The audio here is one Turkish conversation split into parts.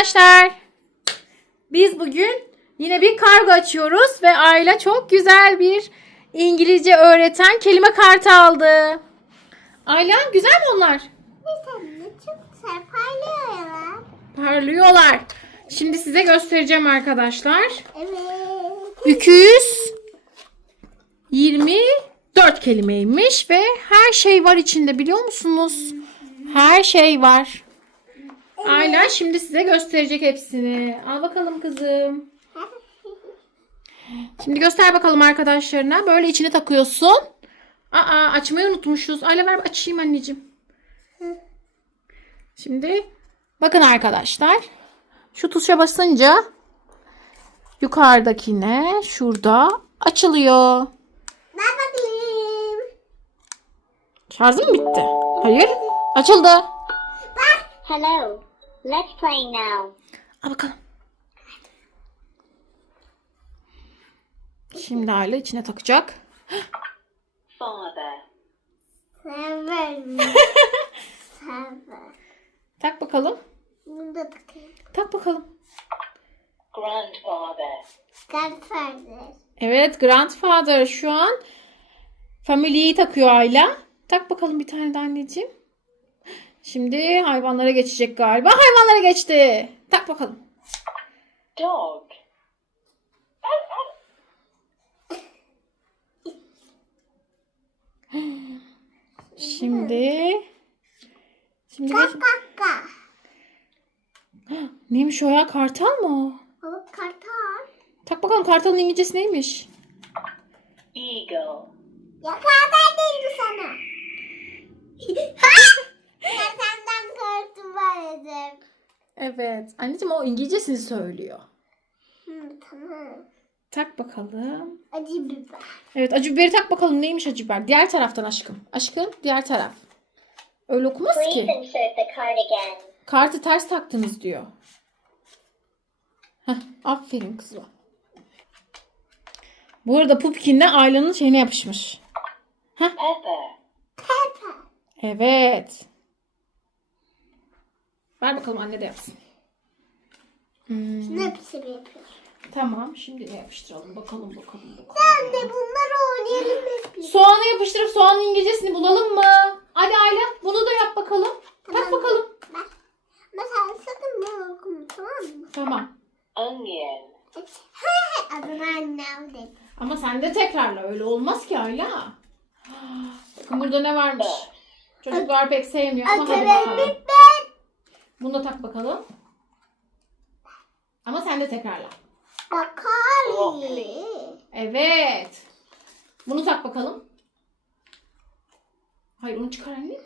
arkadaşlar. Biz bugün yine bir kargo açıyoruz ve Ayla çok güzel bir İngilizce öğreten kelime kartı aldı. Ayla güzel mi onlar? Çok güzel parlıyorlar. Parlıyorlar. Şimdi size göstereceğim arkadaşlar. Evet. 224 kelimeymiş ve her şey var içinde biliyor musunuz? Her şey var. Ayla şimdi size gösterecek hepsini. Al bakalım kızım. Şimdi göster bakalım arkadaşlarına. Böyle içine takıyorsun. Aa açmayı unutmuşuz. Ayla ver açayım anneciğim. Şimdi bakın arkadaşlar. Şu tuşa basınca yukarıdakine şurada açılıyor. Ben bakayım. Şarjı mı bitti? Hayır. Açıldı. Hello. Let's play now. Al bakalım. Şimdi Ayla içine takacak. Father. Sever. Tak bakalım. Bunu da takayım. Tak bakalım. Grandfather. Godfather. Evet grandfather şu an family'yi takıyor Ayla. Tak bakalım bir tane de anneciğim. Şimdi hayvanlara geçecek galiba. Hayvanlara geçti. Tak bakalım. Dog. Şimdi Şimdi Kaka. Kaka. neymiş o ya? Kartal mı o? Kartal. Tak bakalım kartalın İngilizcesi neymiş? Eagle. Ya kartal değildi sana. ya senden korktum var Evet. Anneciğim o İngilizcesini söylüyor. Hı, tamam. Tak bakalım. Acı biber. Evet acı biberi tak bakalım neymiş acı biber. Diğer taraftan aşkım. Aşkım diğer taraf. Öyle okumaz Please ki. insert the card again. Kartı ters taktınız diyor. Heh, aferin kızım. Bu arada Pupkin'le Ayla'nın şeyine yapışmış. Pepper. Pepper. Evet. Ver bakalım anne de yapsın. Hmm, Şunu hepsini tamam şimdi de yapıştıralım. Bakalım bakalım bakalım. Ben de bunları oynayalım hep. Soğanı yapıştırıp soğanın İngilizcesini bulalım mı? Hadi Ayla bunu da yap bakalım. Tamam. bakalım. Ben, ama sen sakın bunu okuma tamam mı? Tamam. Onion. Adını annem dedi. Ama sen de tekrarla öyle olmaz ki Ayla. Bakın burada ne varmış? Çocuklar pek sevmiyor ama hadi bakalım. Bunu da tak bakalım. Ama sen de tekrarla. Bakali. Evet. Bunu tak bakalım. Hayır onu çıkar anne.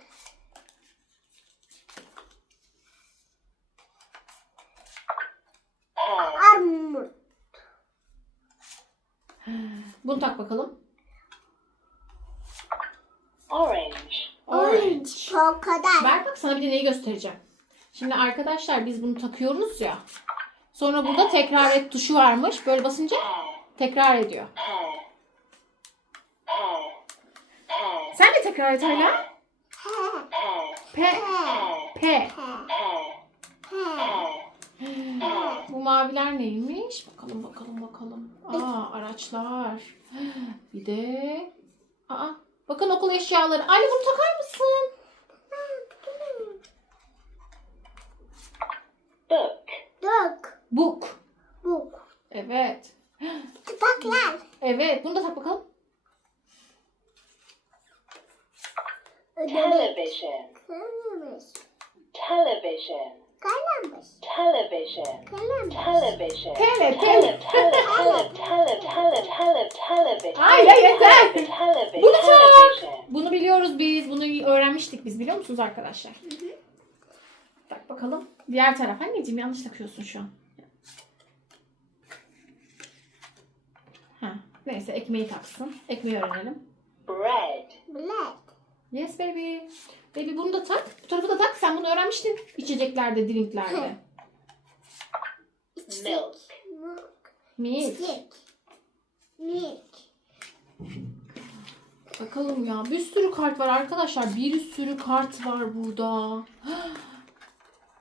Armut. Bunu tak bakalım. Orange. Orange. Krokodil. Ver bak sana bir de neyi göstereceğim. Şimdi arkadaşlar biz bunu takıyoruz ya. Sonra burada tekrar et tuşu varmış. Böyle basınca tekrar ediyor. Sen de tekrar et hala. P. P. Bu maviler neymiş? Bakalım bakalım bakalım. Aa araçlar. Bir de Aa bakın okul eşyaları. Anne bunu takar mısın? Book. Dök. Book. Buk. Evet. Tıpaklar. Evet bunu da tak bakalım. Television. Kalamış. Television. Kalamış. Television. Kalamış. Television. Tele, Tele, tele. tele, tele, tele, tele, tele, television. Ay, ay, yeter. Television. Bunu. Television. Bunu biliyoruz biz. Bunu öğrenmiştik biz biliyor musunuz arkadaşlar? Tak bakalım. Diğer taraf. Anneciğim yanlış takıyorsun şu an. Ha, neyse ekmeği taksın. Ekmeği öğrenelim. Bread. Black. Yes baby. Baby bunu da tak. Bu tarafı da tak. Sen bunu öğrenmiştin. İçeceklerde, drinklerde. Milk. Milk. Milk. Bakalım ya. Bir sürü kart var arkadaşlar. Bir sürü kart var burada.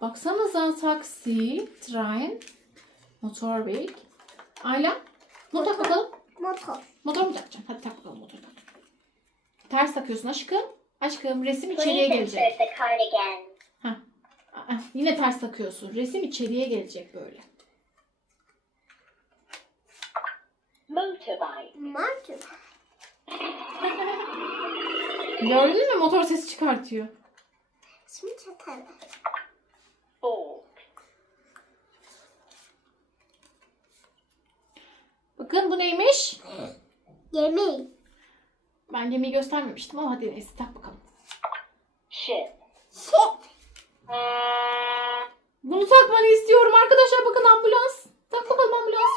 Baksanıza taksi, tren, motorbike. Ayla bunu tak bakalım. Motor. Motor mu takacaksın? Hadi tak bakalım motoru tak. Ters takıyorsun aşkım. Aşkım resim içeriye gelecek. Hah. Aa, yine ters takıyorsun. Resim içeriye gelecek böyle. Motorbike. Motor. Gördün mü motor sesi çıkartıyor. Şimdi çatal. Fork. Bakın bu neymiş? Yemeği. Ben gemiyi göstermemiştim ama hadi neyse tak bakalım. Ship. Şef. Bunu takmanı istiyorum arkadaşlar. Bakın ambulans. Tak bakalım ambulans.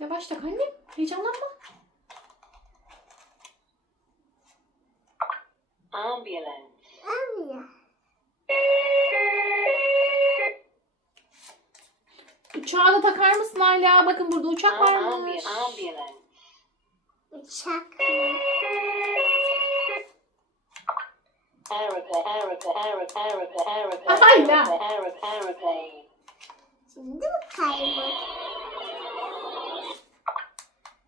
Yavaş tak annem. Heyecanlanma. Ambulance. Anne. Uçağı da takar mısın hala? Bakın burada uçak varmış. Uçak. Aeroplane. Aeroplane. Aeroplane. Aeroplane. Aeroplane. Hala. Aeroplane. Aeroplane. Aeroplane. Şimdi mi kaybol?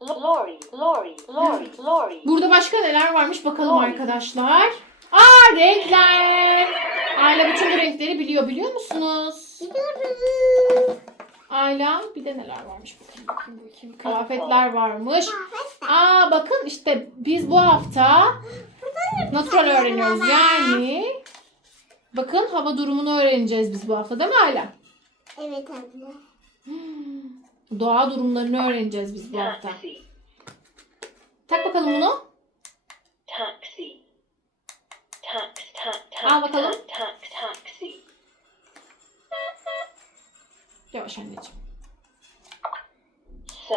Lorry. Lorry. Lorry. Lorry. Burada başka neler varmış bakalım arkadaşlar. Aa renkler. Ayla bütün bu renkleri biliyor biliyor musunuz? Gidiyoruz. Ayla bir de neler varmış bakayım bakayım bakayım. Kıyafetler varmış. Aa bakın işte biz bu hafta natural öğreniyoruz yani. Bakın hava durumunu öğreneceğiz biz bu hafta değil mi Ayla? Evet anne. Doğa durumlarını öğreneceğiz biz bu hafta. Tak bakalım bunu. Taxi. Tax. Tax. Al Tax. bakalım. Tax. Yavaş anneciğim. Sir.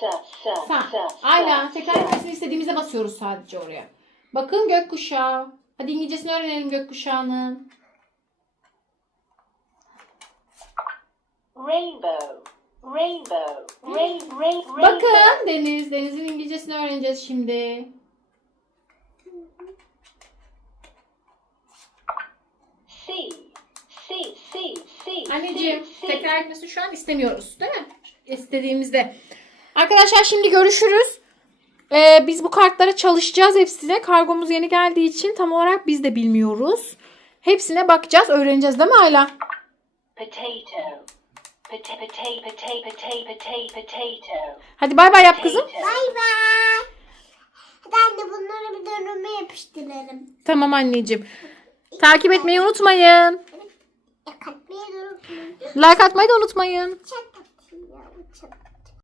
Sağ. Sir. Ayla sir, tekrar etmesini istediğimizde basıyoruz sadece oraya. Bakın gökkuşağı. Hadi İngilizcesini öğrenelim gökkuşağının. Rainbow. Rainbow. Rain. Rain. Rainbow. Bakın Deniz. Deniz'in İngilizcesini öğreneceğiz şimdi. C. Anneciğim tekrar etmesini şu an istemiyoruz değil mi? İstediğimizde. Arkadaşlar şimdi görüşürüz. Ee, biz bu kartlara çalışacağız hepsine. Kargomuz yeni geldiği için tam olarak biz de bilmiyoruz. Hepsine bakacağız, öğreneceğiz değil mi Ayla? Potato. Pota- Potato. Potato. Potato. Potato. Potato. Hadi bay bay yap kızım. Potato. Bay bay. Hadi anne bunları bir dönüme yapıştıralım. Tamam anneciğim. Takip etmeyi unutmayın. Like atmayı da unutmayın. Ya uçak.